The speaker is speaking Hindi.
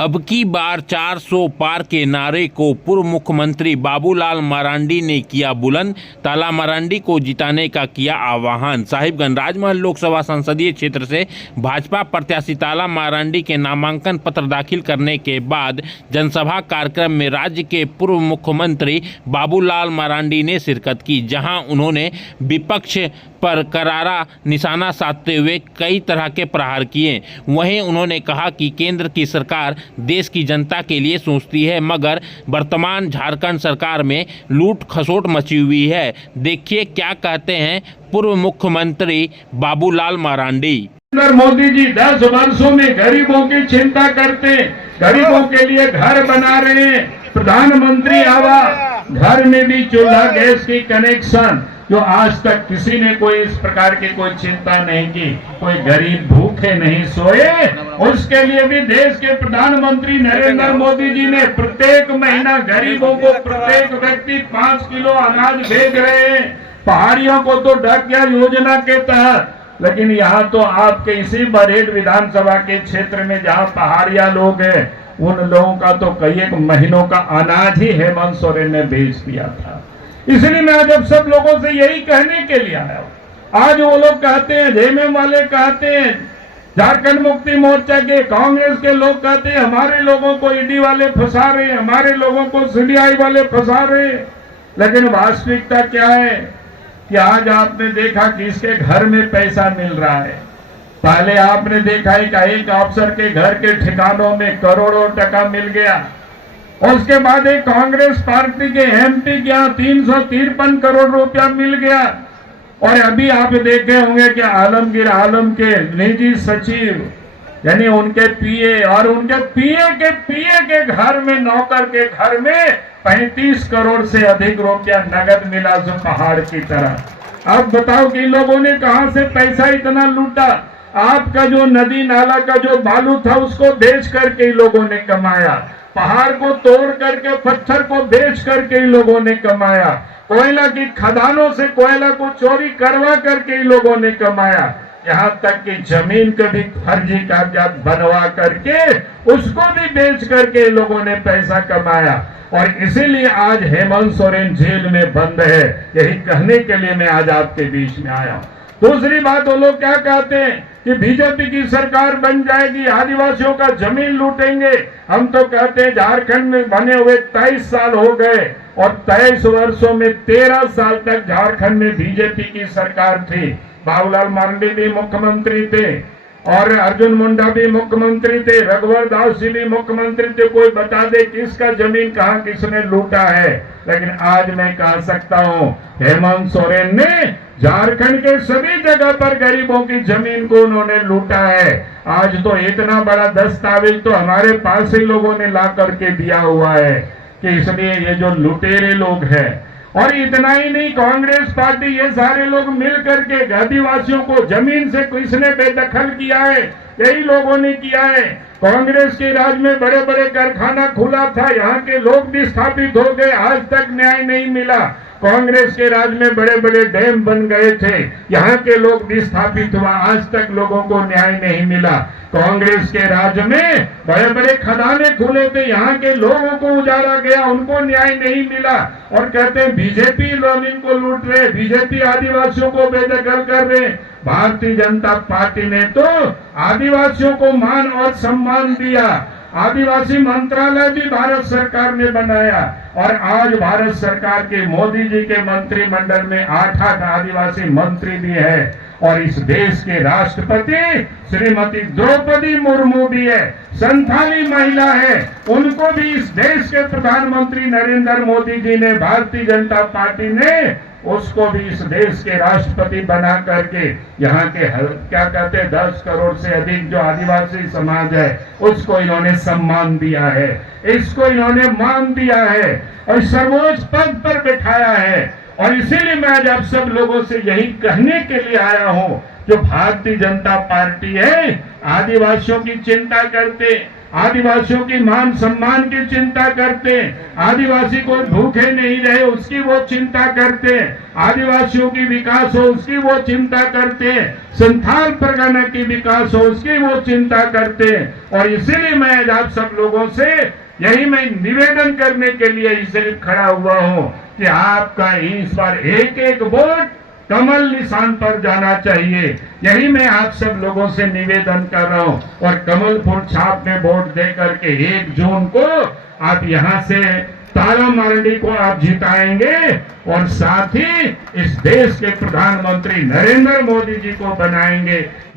अब की बार 400 पार के नारे को पूर्व मुख्यमंत्री बाबूलाल मरांडी ने किया बुलंद। ताला मरांडी को जिताने का किया आह्वान। साहिबगंज राजमहल लोकसभा संसदीय क्षेत्र से भाजपा प्रत्याशी ताला मरांडी के नामांकन पत्र दाखिल करने के बाद जनसभा कार्यक्रम में राज्य के पूर्व मुख्यमंत्री बाबूलाल मरांडी ने शिरकत की, जहां उन्होंने विपक्ष पर करारा निशाना साधते हुए कई तरह के प्रहार किए। वहीं उन्होंने कहा कि केंद्र की सरकार देश की जनता के लिए सोचती है, मगर वर्तमान झारखंड सरकार में लूट खसोट मची हुई है। देखिए क्या कहते हैं पूर्व मुख्यमंत्री बाबूलाल मरांडी। मोदी जी 10 वर्षों में गरीबों की चिंता करते, गरीबों के लिए घर बना रहे हैं, प्रधानमंत्री आवास, घर में भी चूल्हा गैस की कनेक्शन, जो आज तक किसी ने कोई इस प्रकार की कोई चिंता नहीं की, कोई गरीब भूखे नहीं सोए। उसके लिए भी देश के प्रधानमंत्री नरेंद्र मोदी जी ने प्रत्येक महीना गरीबों को प्रत्येक व्यक्ति 5 किलो अनाज भेज रहे हैं। पहाड़ियों को तो ढकिया योजना के तहत, लेकिन यहाँ तो आपके इसी बरहेट विधानसभा के क्षेत्र में जहाँ पहाड़िया लोग हैं, उन लोगों का तो कई एक महीनों का अनाज ही हेमंत सोरेन ने बेच दिया था। इसलिए मैं आज अब सब लोगों से यही कहने के लिए आया हूं। आज वो लोग कहते हैं, जेएमएम वाले कहते हैं, झारखंड मुक्ति मोर्चा के, कांग्रेस के लोग कहते हैं हमारे लोगों को ईडी वाले फंसा रहे, हमारे लोगों को सीबीआई वाले फंसा रहे। लेकिन वास्तविकता क्या है कि आज आपने देखा कि इसके घर में पैसा मिल रहा है। पहले आपने देखा एक अफसर के घर के ठिकानों में करोड़ों टका मिल गया। उसके बाद एक कांग्रेस पार्टी के एमपी के यहाँ 353 करोड़ रुपया मिल गया। और अभी आप देखे होंगे कि आलमगीर आलम के निजी सचिव यानी उनके पीए और उनके पीए के घर में, नौकर के घर में 35 करोड़ से अधिक रुपया नगद मिला, जो पहाड़ की तरह। अब बताओ कि लोगों ने कहां से पैसा इतना लूटा। आपका जो नदी नाला का जो बालू था उसको बेच करके लोगों ने कमाया, पहाड़ को तोड़ करके पत्थर को बेच करके लोगों ने कमाया, कोयला की खदानों से कोयला को चोरी करवा करके लोगों ने कमाया, यहाँ तक कि जमीन को भी फर्जी कागजात बनवा करके उसको भी बेच करके लोगों ने पैसा कमाया। और इसीलिए आज हेमंत सोरेन जेल में बंद है। यही कहने के लिए मैं आज आपके बीच में आया हूं। दूसरी बात, वो लोग क्या कहते हैं कि बीजेपी की सरकार बन जाएगी, आदिवासियों का जमीन लूटेंगे। हम तो कहते हैं झारखंड में बने हुए 23 साल हो गए और 23 वर्षों में 13 साल तक झारखंड में बीजेपी की सरकार थी। बाबूलाल मरांडी भी मुख्यमंत्री थे और अर्जुन मुंडा भी मुख्यमंत्री थे, रघुवर दास जी भी मुख्यमंत्री थे। कोई बता दे किसका जमीन कहां किसने लूटा है। लेकिन आज मैं कह सकता हूं हेमंत सोरेन ने झारखंड के सभी जगह पर गरीबों की जमीन को उन्होंने लूटा है। आज तो इतना बड़ा दस्तावेज तो हमारे पास ही लोगों ने ला करके दिया हुआ है कि इसलिए ये जो लुटेरे लोग हैं। और इतना ही नहीं, कांग्रेस पार्टी ये सारे लोग मिल करके आदिवासियों को जमीन से किसने बेदखल किया है, यही लोगों ने किया है। कांग्रेस के राज में बड़े बड़े कारखाना खुला था, यहाँ के लोग भी स्थापित हो गए, आज तक न्याय नहीं मिला। कांग्रेस के राज में बड़े बड़े डैम बन गए थे, यहाँ के लोग भी स्थापित हुआ, आज तक लोगों को न्याय नहीं मिला। कांग्रेस के राज में बड़े बड़े खदाने खुले थे, यहाँ के लोगों को उजाड़ा गया, उनको न्याय नहीं मिला। और कहते हैं बीजेपी लोग इनको लूट रहे, बीजेपी आदिवासियों को बेदखल कर रहे। भारतीय जनता पार्टी ने तो आदिवासियों को मान और सम्मान दिया। आदिवासी मंत्रालय भी भारत सरकार ने बनाया और आज भारत सरकार के मोदी जी के मंत्रिमंडल में 8 आदिवासी मंत्री भी है। और इस देश के राष्ट्रपति श्रीमती द्रौपदी मुर्मू भी है, संथाली महिला है, उनको भी इस देश के प्रधानमंत्री नरेंद्र मोदी जी ने, भारतीय जनता पार्टी ने उसको भी इस देश के राष्ट्रपति बना करके यहाँ के क्या कहते हैं 10 करोड़ से अधिक जो आदिवासी समाज है उसको इन्होंने सम्मान दिया है, इसको इन्होंने मान दिया है और सर्वोच्च पद पर बैठाया है। और इसीलिए मैं आज आप सब लोगों से यही कहने के लिए आया हूं, जो भारतीय जनता पार्टी है आदिवासियों की चिंता करते, आदिवासियों की मान सम्मान की चिंता करते, आदिवासी कोई भूखे नहीं रहे उसकी वो चिंता करते, आदिवासियों की विकास हो उसकी वो चिंता करते, संथाल परगना की विकास हो उसकी वो चिंता करते। और इसीलिए मैं आज आप सब लोगों से यही मैं निवेदन करने के लिए इसे खड़ा हुआ हूं कि आपका इस बार एक एक वोट कमल निशान पर जाना चाहिए। यही मैं आप सब लोगों से निवेदन कर रहा हूं। और कमल फूल छाप में वोट दे करके 1 जून को आप यहां से ताला मारंडी को आप जिताएंगे और साथ ही इस देश के प्रधानमंत्री नरेंद्र मोदी जी को बनाएंगे।